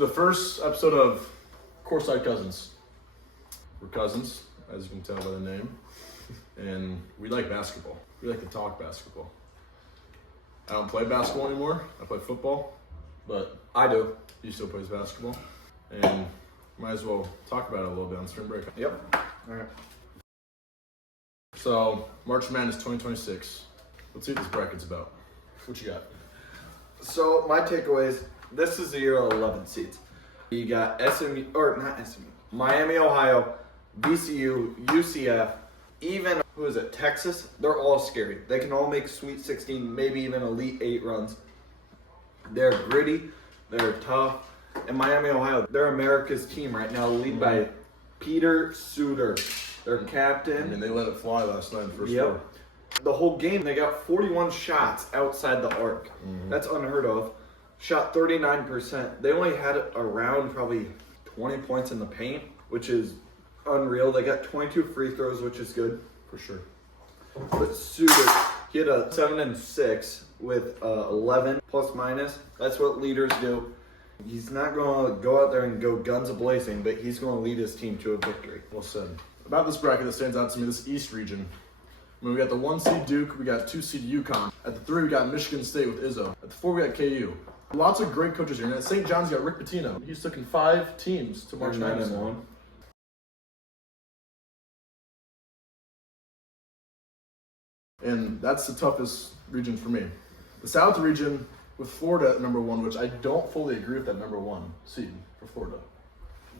the first episode of Courtside Cousins. We're cousins, as you can tell by the name, and we like basketball. We like to talk basketball. I don't play basketball anymore. I play football, but I do. He still plays basketball, and might as well talk about it a little bit on spring break. Yep. All right. So, March Madness 2026. Let's see what this bracket's about. What you got? So my takeaways, this is the year of 11 seeds. You got SMU, or not SMU, Miami, Ohio, VCU, UCF, even, Texas? They're all scary. They can all make Sweet 16, maybe even Elite 8 runs. They're gritty, they're tough. And Miami, Ohio, they're America's team right now, led by Peter Suter, their captain. And they let it fly last night in the first Yep. quarter. The whole game, they got 41 shots outside the arc. That's unheard of. Shot 39%. They only had around probably 20 points in the paint, which is unreal. They got 22 free throws, which is good. For sure. But Suter, he had a 7 and 6 with 11 plus minus. That's what leaders do. He's not going to go out there and go guns a-blazing, but he's going to lead his team to a victory. Well said. About this bracket that stands out to me, this East region. I mean, we got the 1 seed Duke, we got 2 seed UConn. At the 3, we got Michigan State with Izzo. At the 4, we got KU. Lots of great coaches here. And at St. John's, you got Rick Pitino. He's taken 5 teams to March They're 9 Madness. and 1. And that's the toughest region for me. The South region with Florida at number 1, which I don't fully agree with that number 1 seed for Florida.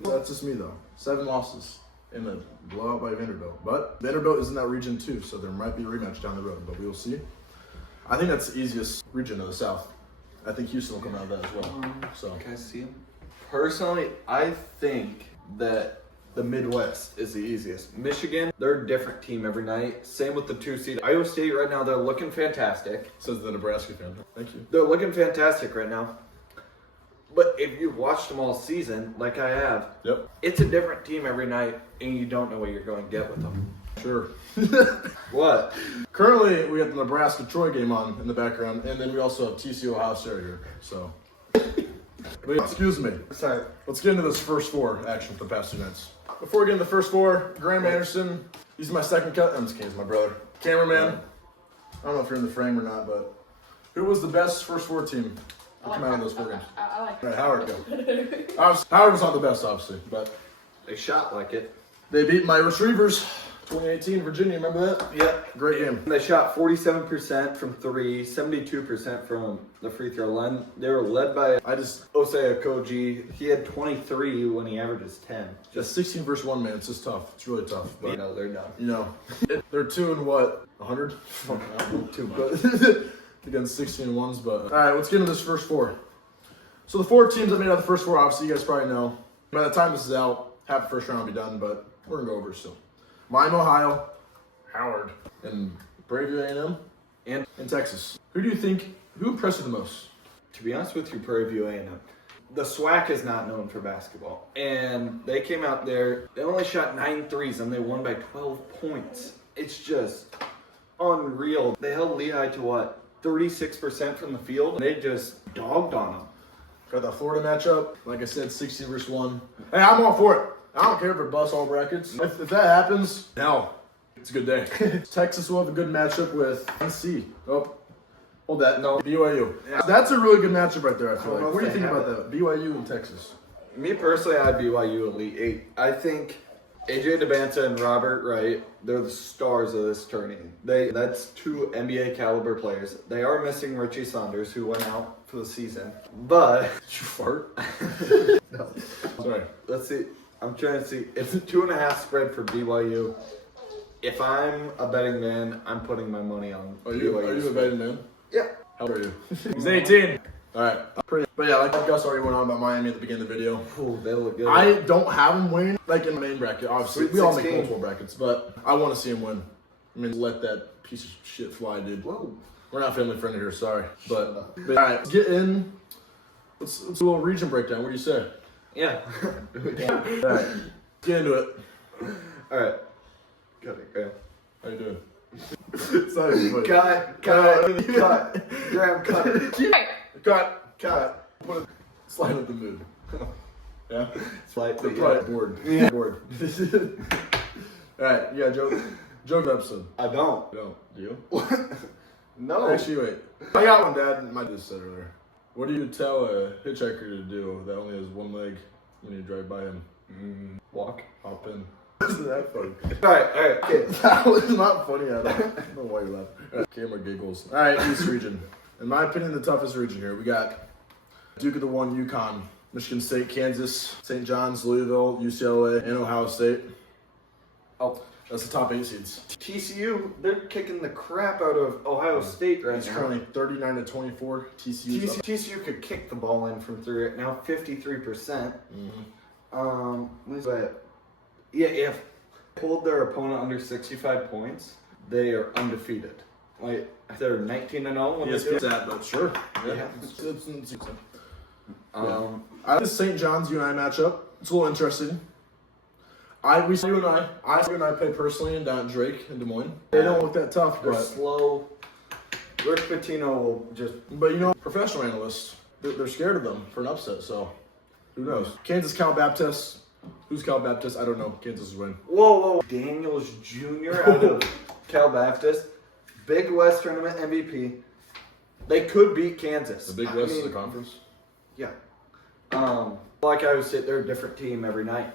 That's just me though. 7 losses in a blowout by Vanderbilt. But Vanderbilt is in that region too, so there might be a rematch down the road, but we will see. I think that's the easiest region of the South. I think Houston will come out of that as well. So Can I see him? Personally, I think that the Midwest is the easiest. Michigan, they're a different team every night. Same with the 2 seed. Iowa State right now, they're looking fantastic. says the Nebraska fan. Thank you. They're looking fantastic right now. But if you've watched them all season, like I have, Yep. it's a different team every night, and you don't know what you're going to get with them. Sure. What? Currently, we have the Nebraska-Troy game on in the background, and then we also have TCU Ohio State here. So, but excuse me. Sorry. Let's get into this first 4 action for the past 2 nights. Before we get into the first 4, Graham Anderson. He's my second cut. I'm just kidding. He's my brother. Cameraman. I don't know if you're in the frame or not, but who was the best first 4 team to come out of those 4 games? I like All right, Howard, go. Howard was not the best, obviously, but They shot like it. they beat my Retrievers, 2018, Virginia. Remember that? Yeah. Great game. They shot 47% from 3, 72% from the free throw line. They were led by Osei Okoji. He had 23 when he averages 10. Just 16 versus 1, man. It's just tough. It's really tough. But, They're done. you know, they're 2 and what? 100? Fucking I don't know, 2, but against 16 ones. But all right, let's get into this first 4. So the 4 teams that made out the first 4, obviously, you guys probably know. By the time this is out, half the first round will be done, but we're gonna go over it still. Miami, Ohio, Howard, and Braveview A&M, and Texas. Who do you think? Who impressed you the most? To be honest with you, Prairie View A&M. The SWAC is not known for basketball. And they came out there, they only shot 9 threes and they won by 12 points. It's just unreal. They held Lehigh to what? 36% from the field. They just dogged on them. Got that Florida matchup. Like I said, 16 versus 1. Hey, I'm all for it. I don't care if it busts all brackets. If that happens, hell, it's a good day. Texas will have a good matchup with NC. Oh, hold that. No, BYU. Yeah. That's a really good matchup right there, I feel I don't like. know What do you if think they about have that? BYU and Texas. Me personally, I'd BYU Elite 8. I think AJ DeBanza and Robert Wright, they're the stars of this tournament. That's 2 NBA caliber players. They are missing Richie Saunders, who went out for the season. But Did you fart? no. Sorry. Let's see. I'm trying to see. It's a 2.5 spread for BYU. If I'm a betting man, I'm putting my money on BYU. Are you a betting man? Yeah. How old are you? He's 18. All right. But yeah, like Gus already went on about Miami at the beginning of the video. Ooh, they look good. I don't have him win, like in the main bracket. Obviously, Sweet we all make 16. multiple brackets, but I want to see him win. I mean, let that piece of shit fly, dude. Whoa. We're not family friendly here, sorry. But all right, let's get in. Let's do a little region breakdown. What do you say? Yeah. All right, get into it. All right. Got it, Graham. How you doing? It's not even funny. Cut. Graham, cut it. Cut. Put it. Slide with the mood. Yeah? Slightly. They're probably bored. Yeah. Bored. Alright, yeah, joke episode. I don't. You don't. Do you? No. Actually, wait. I got one, Dad. My just said earlier. What do you tell a hitchhiker to do that only has one leg when you drive by him? Walk. Hop in. Isn't that funny? Alright, okay. That was not funny at all. I don't know why you laughed. Right, camera giggles. Alright, East region. In my opinion, the toughest region here. We got Duke of the One, UConn, Michigan State, Kansas, St. John's, Louisville, UCLA, and Ohio State. Oh, That's the top 8 seeds. TCU, they're kicking the crap out of Ohio State right It's now. currently 39-24. TCU's up. TCU could kick the ball in from 3 right now, 53%. But yeah, if they hold their opponent under 65 points, they are undefeated. Like they're 19-0 when they do it. that, but sure. Yeah. It's Um, this St. John's UNI matchup. It's a little interesting. You and I played personally down at Drake in Des Moines. They don't look that tough, they're but slow. Rick Pitino will just. you know, professional analysts, they're scared of them for an upset. So who knows? Kansas Cal Baptist. Who's Cal Baptist? I don't know. Kansas is winning. Whoa. Daniels Jr. out of Cal Baptist. Big West Tournament MVP. They could beat Kansas. The Big West is a conference. Yeah. Like I would say, they're a different team every night.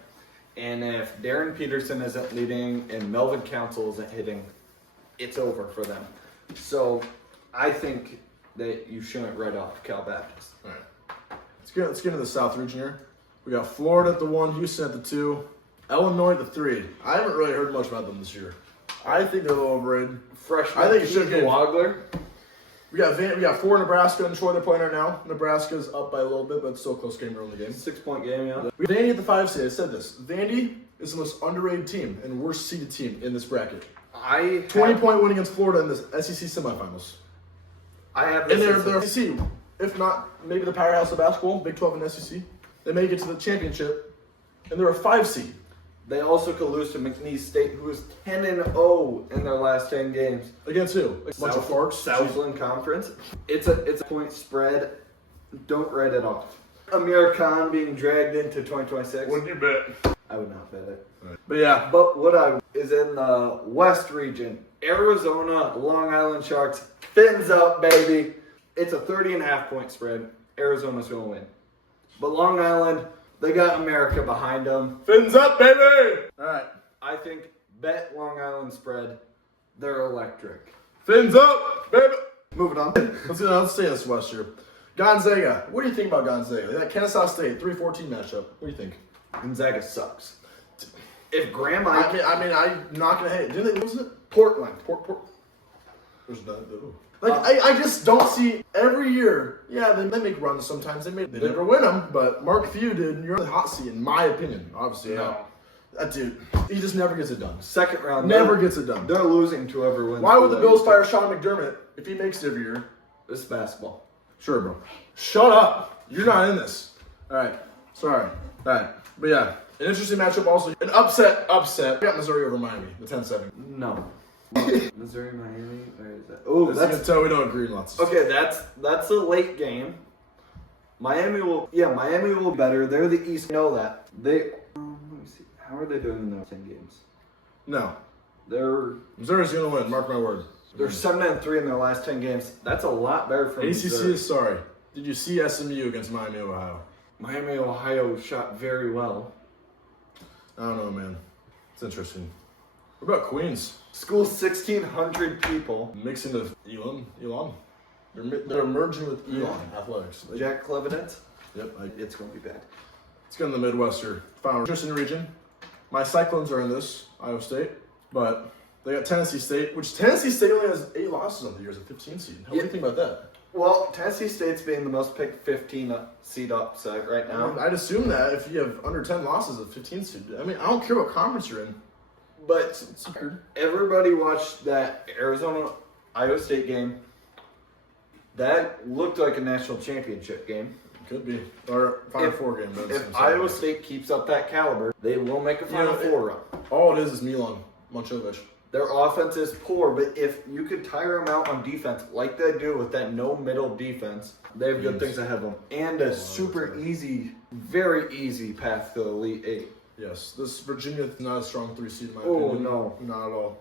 And if Darren Peterson isn't leading and Melvin Council isn't hitting, it's over for them. So I think that you shouldn't write off Cal Baptist. All right. Let's get into the South region here. We got Florida at the 1, Houston at the 2, Illinois at the 3. I haven't really heard much about them this year. I think they're a little overrated. Freshman I think it should Keith get Wagler. We got 4 Nebraska and Troy they're playing right now. Nebraska's up by a little bit, but it's still a close game early in the game. 6-point game, yeah. We have Vandy at the 5 seed. I said this. Vandy is the most underrated team and worst seeded team in this bracket. 20-point win against Florida in the SEC semifinals. I have And this they're SEC. If not, maybe the powerhouse of basketball, Big 12 and SEC. They make it to the championship, and they're a 5 seed. They also could lose to McNeese State, who is 10-0 in their last 10 games. Against who? A bunch of farts. Southland Conference. It's a point spread. Don't write it off. Amir Khan being dragged into 2026. What'd you bet? I would not bet it. Right. But yeah. But what I is in the West region, Arizona, Long Island Sharks, fins up, baby. It's a 30.5-point spread. Arizona's going to win. But Long Island, they got America behind them. Fins up, baby! All right. I think bet Long Island spread. They're electric. Fins up, baby! Moving on. Let's stay in this West here. Gonzaga. What do you think about Gonzaga? That Kennesaw State 3-14 matchup. What do you think? Gonzaga sucks. If Graham I mean, I'm not gonna hate it. Didn't they lose it? Portland. There's none. Like I just don't see every year. Yeah, they make runs sometimes. They never win them, but Mark Few did. You're on the hot seat, in my opinion. Obviously, no. That dude, he just never gets it done. Second round. Never gets it done. They're losing to whoever wins. Why would the Bills fire Sean McDermott if he makes it every year? This is basketball. Sure, bro. Shut up. You're not in this. All right. Sorry. All right. But yeah, an interesting matchup also. An upset. We got Missouri over Miami, the 10-7. No. Missouri, Miami. Where is that? Oh, As you can tell, we don't agree on lots of stuff. okay. That's a late game. Miami will be better. They're the East. Know that. Let me see. How are they doing in those 10 games? No. They're Missouri's going to win. Mark my word. 7-3 in their last 10 games. That's a lot better from ACC Missouri. is sorry. Did you see SMU against Miami, Ohio? Miami, Ohio shot very well. I don't know, man. It's interesting. What about Queens? School 1,600 people. Mixing with Elon. They're merging with Elon Athletics. Jack Cleveland. Yep. It's going to be bad. Let's go in the Midwest here. Final interesting region. My Cyclones are in this, Iowa State. But they got Tennessee State, which Tennessee State only has 8 losses on the year as a 15 seed. What do you think about that? Well, Tennessee State's being the most picked 15 seed upset right now. I'd assume that if you have under 10 losses of 15 seed. I mean, I don't care what conference you're in. But It's weird. everybody watched that Arizona-Iowa State game. That looked like a national championship game. Could be. Or Final Four game. If Iowa State keeps up that caliber, they will make a Final Four run. All it is Milan Monchovic. Their offense is poor, but if you could tire them out on defense like they do with that no-middle defense, they have good things ahead of them. And a super easy very easy path to the Elite Eight. Yes, this Virginia is not a strong 3 seed in my Oh, opinion. no. Not at all.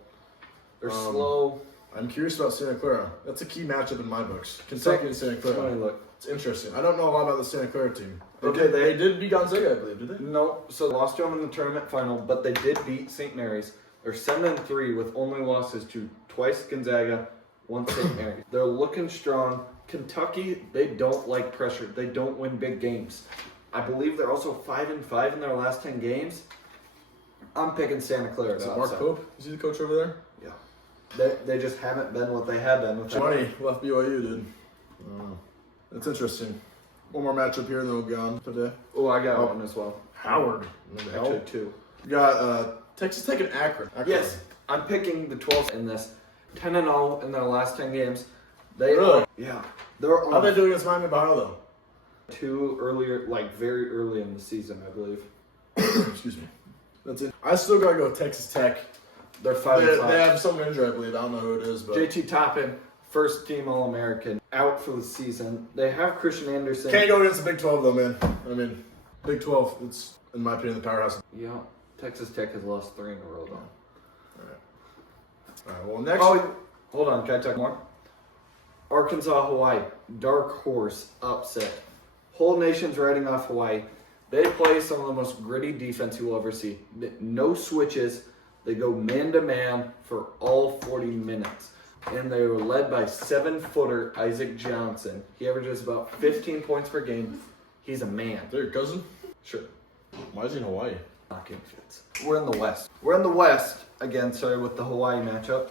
They're slow. I'm curious about Santa Clara. That's a key matchup in my books. Kentucky and Santa Clara. Look. It's interesting. I don't know a lot about the Santa Clara team. Okay, they did beat Gonzaga, I believe, did they? No, so they lost to them in the tournament final, but they did beat St. Mary's. They're 7-3 with only losses to twice Gonzaga, once St. Mary's. They're looking strong. Kentucky, they don't like pressure. They don't win big games. I believe they're also 5-5 in their last 10 games. I'm picking Santa Clara. Is it Mark Pope? Is he the coach over there? Yeah. They just haven't been what they have been. Money left BYU, dude. That's interesting. One more matchup here, and then we'll go on today. Oh, I got one as well. Howard. Actually, two. We got Texas Tech and Akron. Yes, I'm picking the 12th in this. 10-0 in their last 10 games. They Really? Yeah. They're How'd they do against Miami of Ohio, though? Two earlier, like very early in the season, I believe. Excuse me. That's it. I still gotta go with Texas Tech. They're 5-5. They have some injury, I believe. I don't know who it is, but JT Toppin, first team All-American, out for the season. They have Christian Anderson. can't go against the Big 12 though, man. I mean, Big 12. It's in my opinion the powerhouse. Yeah, Texas Tech has lost 3 in a row though. All right. Well, next. Oh, hold on. Can I talk more? Arkansas, Hawaii, dark horse upset. Whole nation's riding off Hawaii. They play some of the most gritty defense you will ever see. No switches. They go man-to-man for all 40 minutes. And they were led by 7-footer Isaac Johnson. He averages about 15 points per game. He's a man. Is that your cousin? Sure. Why is he in Hawaii? Knocking fits. We're in the West. We're in the West, again, sorry, with the Hawaii matchup.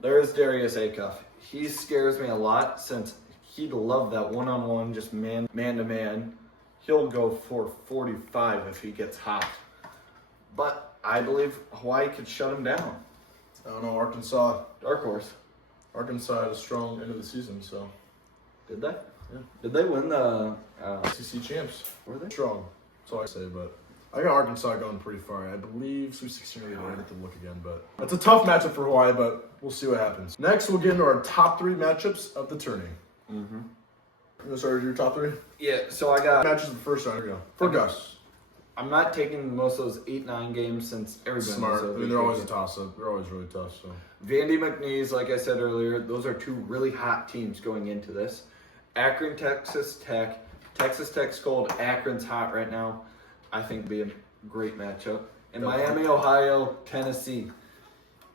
There is Darius Acuff. He scares me a lot since he'd love that one-on-one, just man-to-man. He'll go for 45 if he gets hot. But I believe Hawaii could shut him down. I don't know. Arkansas. Dark horse. Arkansas had a strong end of the season, so. Did they? Yeah. Did they win the SEC champs. Were they? Strong. That's all I say, but I got Arkansas going pretty far. I believe Sweet 16 really I have to look again, but it's a tough matchup for Hawaii, but we'll see what happens. Next, we'll get into our top 3 matchups of the tourney. Mm-hmm. You want to start with your top 3? Yeah, so I got... Matches of the first round. Here we go. For Gus. I'm not taking most of those 8-9 games since everybody Smart. knows I mean, they're always a toss-up. They're always really tough, so. Vandy McNeese, like I said earlier, those are 2 really hot teams going into this. Akron, Texas Tech. Texas Tech's cold. Akron's hot right now. I think it'd be a great matchup. And Miami, Ohio, Tennessee.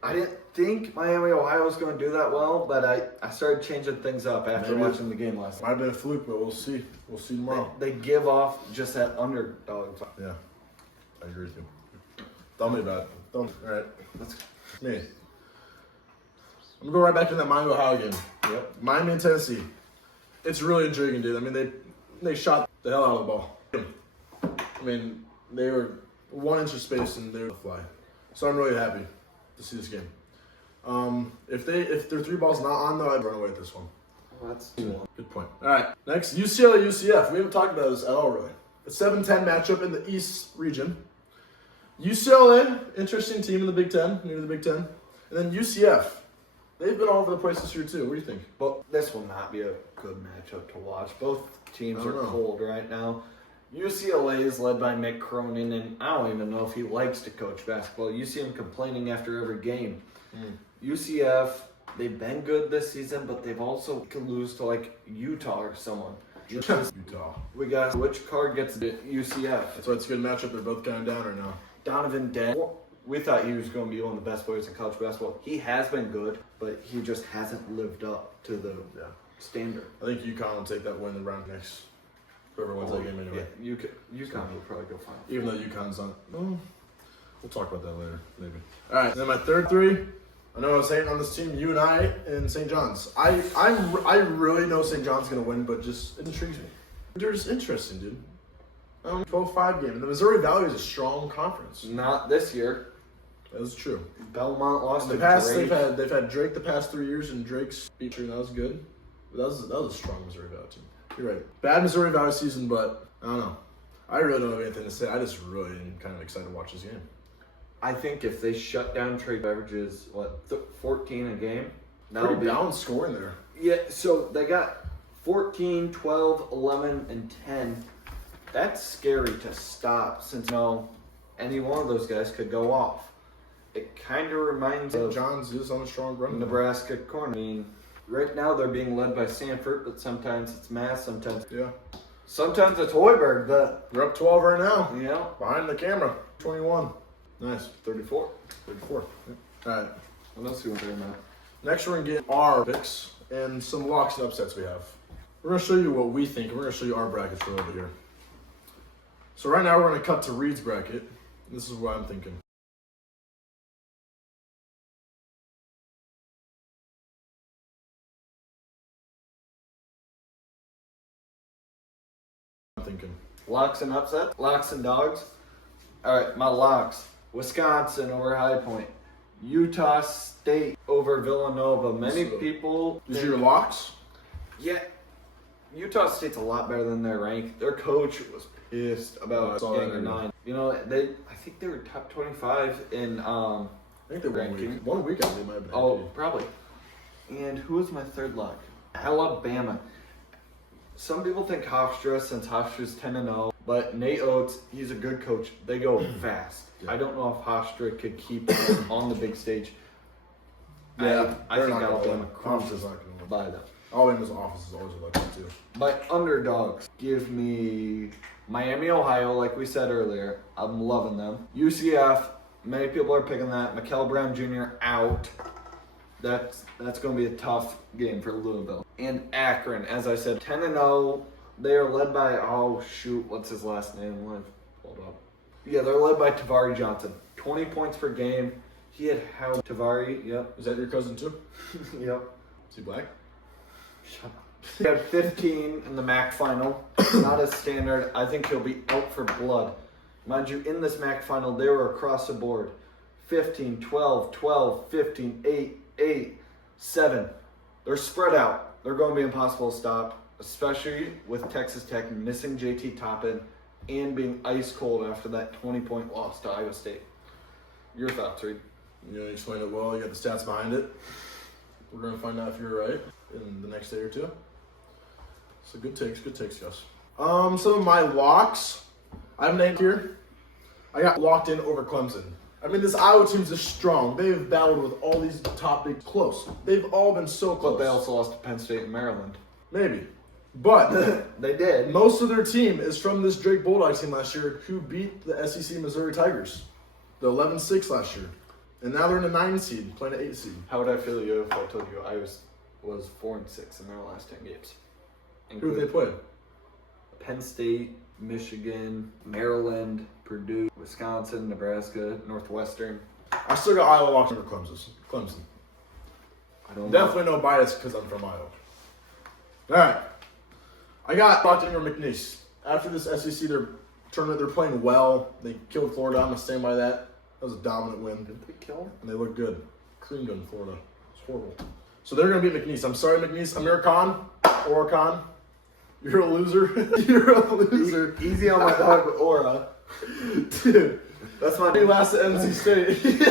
I didn't think Miami, Ohio was going to do that well, but I started changing things up after watching the game last night. Might have been a fluke, but we'll see. We'll see tomorrow. They give off just that underdog. Yeah, I agree with you. Tell me about it. All right, Let's me. I'm gonna go right back to that Miami Ohio game. Yep. Miami and Tennessee. It's really intriguing, dude. I mean, they shot the hell out of the ball. I mean, they were 1 inch of space and they were fly. So I'm really happy to see this game. If their 3 balls not on though, I'd run away with this one. Well, that's Good point. All right, next UCLA UCF. We haven't talked about this at all really. A 7-10 matchup in the East region. UCLA, interesting team in the Big Ten, near the Big Ten, and then UCF. They've been all over the place this year too. What do you think? But this will not be a good matchup to watch. Both teams are cold right now. UCLA is led by Mick Cronin, and I don't even know if he likes to coach basketball. You see him complaining after every game. UCF, they've been good this season, but they've also can lose to like Utah or someone. Utah. We got which card gets the UCF. That's why it's a good matchup. They're both kind of down right now. Donovan Den. We thought he was going to be one of the best players in college basketball. He has been good, but he just hasn't lived up to the standard. I think UConn will take that win and round next. Whoever wins that game anyway. Yeah, UConn will probably go final. Even though UConn's not. Well, we'll talk about that later, maybe. All right, then my third 3. I know I was hating on this team, you and I, and St. John's. I really know St. John's going to win, but just it intrigues me. They're just interesting, dude. 12-5 game. And the Missouri Valley is a strong conference. Not this year. That is true. Belmont lost In the past, they've had Drake the past 3 years, and Drake's feature, and that was good. But that was a strong Missouri Valley team. You're right. Bad Missouri Valley season, but I don't know. I really don't have anything to say. I just really am kind of excited to watch this game. I think if they shut down Trey Beverages, 14 a game? Pretty balanced scoring there. Yeah, so they got 14, 12, 11, and 10. That's scary to stop since any one of those guys could go off. It kind of reminds of Johns is on a strong run. Nebraska corner. I mean, right now they're being led by Sanford, but sometimes it's Mass, sometimes it's Hoiberg. But We're up 12 right now. yeah, Behind the camera. 21. Nice. 34. 34. Yeah. All right. what else do you want to talk about? Next, we're going to get our picks and some locks and upsets we have. We're going to show you what we think, and we're going to show you our brackets for over here. So right now, we're going to cut to Reed's bracket. This is what I'm thinking. Locks and upsets? Locks and dogs? Alright, my locks. Wisconsin over High Point. Utah State over Villanova. Many people... These are your locks? Yeah. Utah State's a lot better than their rank. Their coach was pissed about getting a 9. You know, I think they were top 25 in I think they were ranking. 1 week out they might have been. Oh, probably. And who was my third lock? Alabama. Some people think Hofstra, since Hofstra's 10-0, but Nate Oates, he's a good coach. They go fast. Yeah. I don't know if Hofstra could keep them on the big stage. Yeah, I think Alabama Conference is cruises not going to by them. Alabama's offense is always like that too. My underdogs, give me Miami, Ohio, like we said earlier. I'm loving them. UCF, many people are picking that. Mikel Brown Jr. out. That's going to be a tough game for Louisville. And Akron, as I said, 10-0. They are led by, what's his last name? Hold up. Yeah, they're led by Tavari Johnson. 20 points per game. He had held Tavari, yep. Is that your cousin too? Yep. Is he black? Shut up. He had 15 in the MAC final. Not as standard. I think he'll be out for blood. Mind you, in this MAC final, they were across the board. 15, 12, 12, 15, 8, 8, 7. They're spread out. They're going to be impossible to stop, especially with Texas Tech missing JT Toppin and being ice cold after that 20-point loss to Iowa State. Your thoughts, Reed? You explained it well. You got the stats behind it. We're going to find out if you're right in the next day or two. So good takes, Gus. Some of my locks I've named here. I got locked in over Clemson. I mean, this Iowa team's just strong. They've battled with all these top big close. They've all been so close. But they also lost to Penn State and Maryland. Maybe. But they did. Most of their team is from this Drake Bulldog team last year who beat the SEC Missouri Tigers. The 11-6 last year. And now they're in a 9 seed, playing an 8 seed. How would I feel if I told you I was 4-6 in their last 10 games? Who have they played? Penn State, Michigan, Maryland, Purdue, Wisconsin, Nebraska, Northwestern. I still got Iowa locked over Clemson. I don't know. Definitely no bias because I'm from Iowa. All right. I got locked in over McNeese. After this SEC tournament, they're playing well. They killed Florida. I'm going to stand by that. That was a dominant win. Did they kill them? And they look good. Creamed them, Florida. It's horrible. So they're going to beat McNeese. I'm sorry, McNeese. Amir Khan, Oricon. You're a loser. You're a loser. Easy on my dog, Aura. Dude. That's my He last at NC State.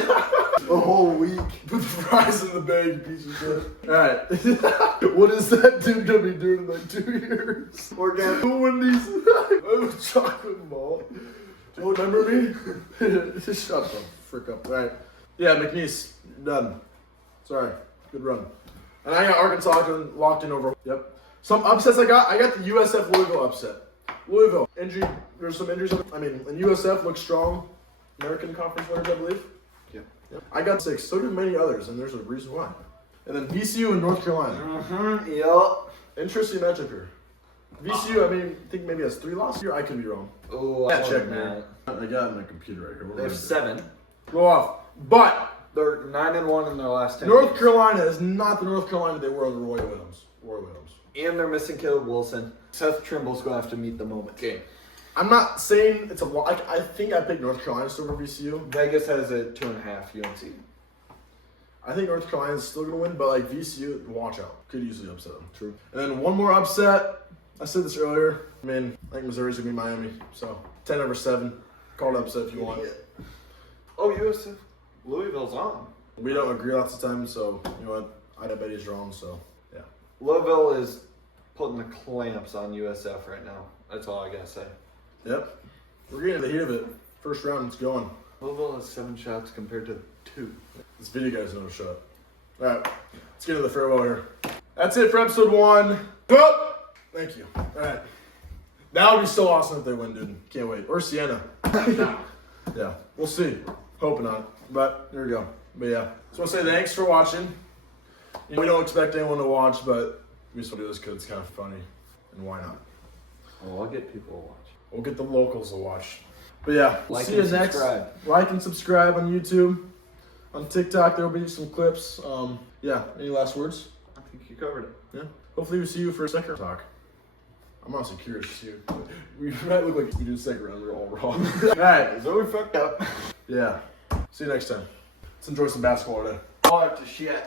a whole week. Put the fries in the bag, you piece of shit. Alright. What is that dude gonna be doing in like 2 years? Organic. Wendy's. Oh, chocolate ball. Oh, remember me? Shut the frick up. Alright. Yeah, McNeese. You're done. Sorry. Good run. And I got Arkansas locked in over. Yep. Some upsets I got the USF Louisville upset. Louisville. Injury. There's some injuries. I mean, and USF looks strong. American Conference winners, I believe. Yep. I got 6. So did many others, and there's a reason why. And then VCU and North Carolina. Mm-hmm. Yep. Interesting matchup here. VCU, I mean, I think maybe has 3 losses here. I could be wrong. Oh, Yeah, check, man. I got it in my computer right here. What They have 7. Go off. But They're 9-1 in their last 10. North Carolina is not the North Carolina they were under Roy Williams. And they're missing Caleb Wilson. Seth Trimble's going to have to meet the moment game. I'm not saying it's a lot. I think I picked North Carolina still over VCU. Vegas has a 2.5 UNC. I think North Carolina's still going to win, but like VCU, watch out. Could easily upset them. True. And then one more upset. I said this earlier. I mean, I think Missouri's going to be Miami. So 10-7. Call it upset if you want it. Oh, USF. Louisville's on. We don't agree lots of times, so you know what? I bet he's wrong, so yeah. Louisville is putting the clamps on USF right now. That's all I got to say. Yep. We're getting the heat of it. First round, it's going. Louisville has 7 shots compared to 2. This video guy's no shot. All right, let's get into the farewell here. That's it for episode 1. Oh! Thank you. All right. That would be so awesome if they win, dude. Can't wait. Or Sienna. Yeah, we'll see. Hoping on it. But there we go. But yeah. So I want to say thanks for watching. You know, we don't expect anyone to watch, but we just want to do this because it's kind of funny. And why not? Well, I'll get people to watch. We'll get the locals to watch. But yeah, we'll Like see you and next. subscribe. Like and subscribe on YouTube. On TikTok, there'll be some clips. Yeah, any last words? I think you covered it. Yeah. Hopefully we see you for a second talk. I'm honestly curious to see you. We might look like we do a second round. We're all wrong. Alright, So we fucked up. yeah. See you next time. Let's enjoy some basketball today. Oh, to shit.